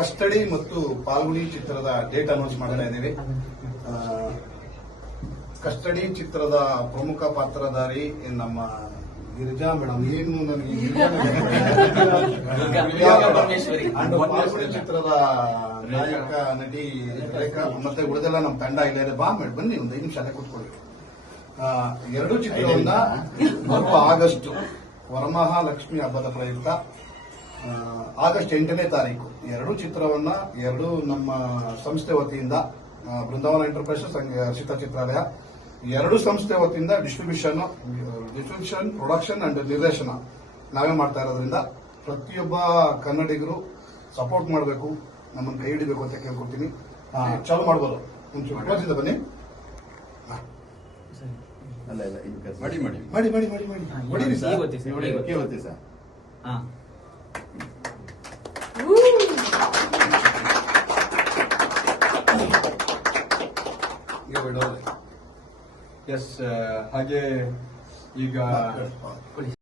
Custody ಮತ್ತು ಪಾಲ್ಗುಣಿ ಚಿತ್ರದ date announce ಮಾಡ್ತಾ ಇದ್ದೀವಿ. ಕಸ್ಟಡಿ ಚಿತ್ರದ ಪ್ರಮುಖ ಪಾತ್ರಧಾರಿ ನಮ್ಮ ಗಿರಿಜಾ ಮೇಡಮ್. ಏನು ನನಗೆ ಅಂಡ್ ಪಾಲ್ಗುಣಿ ಚಿತ್ರದ ನಾಯಕ ನಟಿ ರೇಖಾ ಮತ್ತೆ ಉಳಿದೆಲ್ಲ ನಮ್ಮ ತಂಡ ಇಲ್ಲ. ಬನ್ನಿ ಒಂದು 5 ನಿಮಿಷ ಅಲ್ಲೇ ಕೂತ್ಕೊಳ್ಳಿ. ಎರಡು ಚಿತ್ರವನ್ನ ಬರುವ ಆಗಸ್ಟ್ ವರಮಹಾಲಕ್ಷ್ಮಿ ಹಬ್ಬದ ಪ್ರಯುಕ್ತ ಆಗಸ್ಟ್ 8ನೇ ತಾರೀಕು ಎರಡು ಚಿತ್ರವನ್ನ ನಮ್ಮ ಸಂಸ್ಥೆ ವತಿಯಿಂದ ಬೃಂದಾವನ ಎಂಟರ್ಪ್ರೈಸಸ್ ಹರ್ಷಿತಾ ಚಿತ್ರಾಲಯ ಎರಡು ಸಂಸ್ಥೆ ವತಿಯಿಂದ ಡಿಸ್ಟ್ರಿಬ್ಯೂಷನ್ ಪ್ರೊಡಕ್ಷನ್ ಅಂಡ್ ನಿರ್ದೇಶನ ನಾವೇ ಮಾಡ್ತಾ ಇರೋದ್ರಿಂದ ಪ್ರತಿಯೊಬ್ಬ ಕನ್ನಡಿಗರು ಸಪೋರ್ಟ್ ಮಾಡಬೇಕು, ನಮ್ಮನ್ನು ಕೈ ಹಿಡಿಬೇಕು ಅಂತ ಕೇಳ್ಕೊಡ್ತೀನಿ. ಚಾಲು ಮಾಡ್ಬೋದು. ಒಂಚೂರು ಬನ್ನಿ. ಮಾಡಿ ಸರ್. ಎಸ್ ಹಾಗೆ ಈಗ